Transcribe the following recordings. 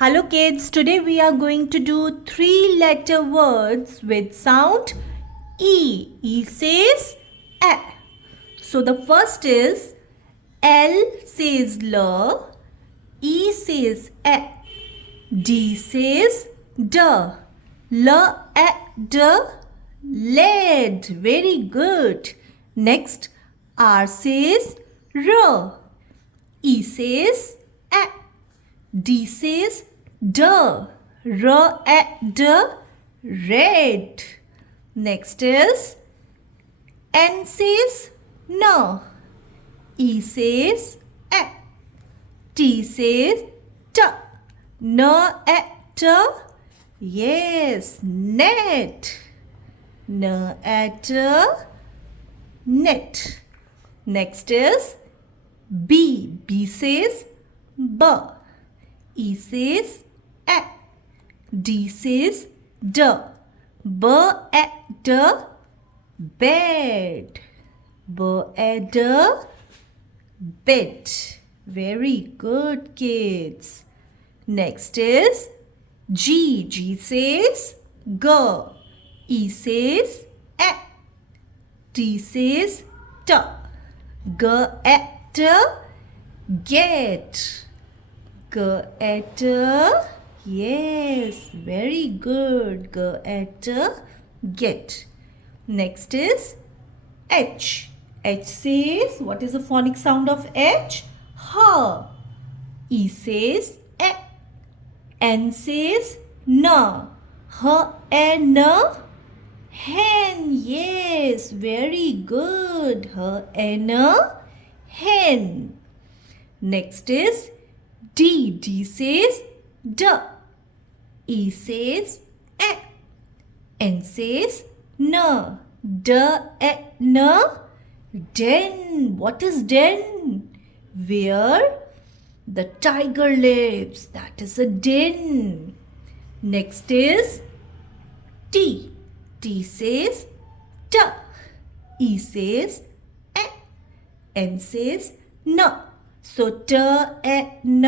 Hello kids, today we are going to do 3-letter words with sound E. E says A. So the first is L says L, E says A, D says D, L A D, lead. Very good. Next R says R, E says A, D says D, R A D, red. Next is N says N, E says A, T says T, N A T, yes, net. N A T, net. Next is B, B says B, E says A, D says D, B A D, bed. B A D, bed. Very good kids. Next is G, G says G, E says A, T says T, G A T, get. Get, yes, very good. Get, get. Next is H. H says, what is the phonic sound of H? H. E says E. N says N. H N. Hen, yes, very good. H N. Hen. Next is D. D says D, E says A, N says N, D A N, den. What is den? Where the tiger lives. That is a den. Next is T. T says T, E says A, N says N. So, T, A, N,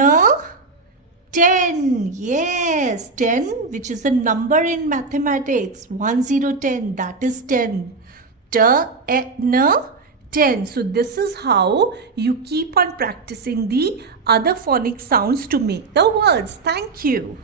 10. Yes, 10, which is a number in mathematics. 1, 0, 10. That is 10. T, A, N, 10. So, this is how you keep on practicing the other phonic sounds to make the words. Thank you.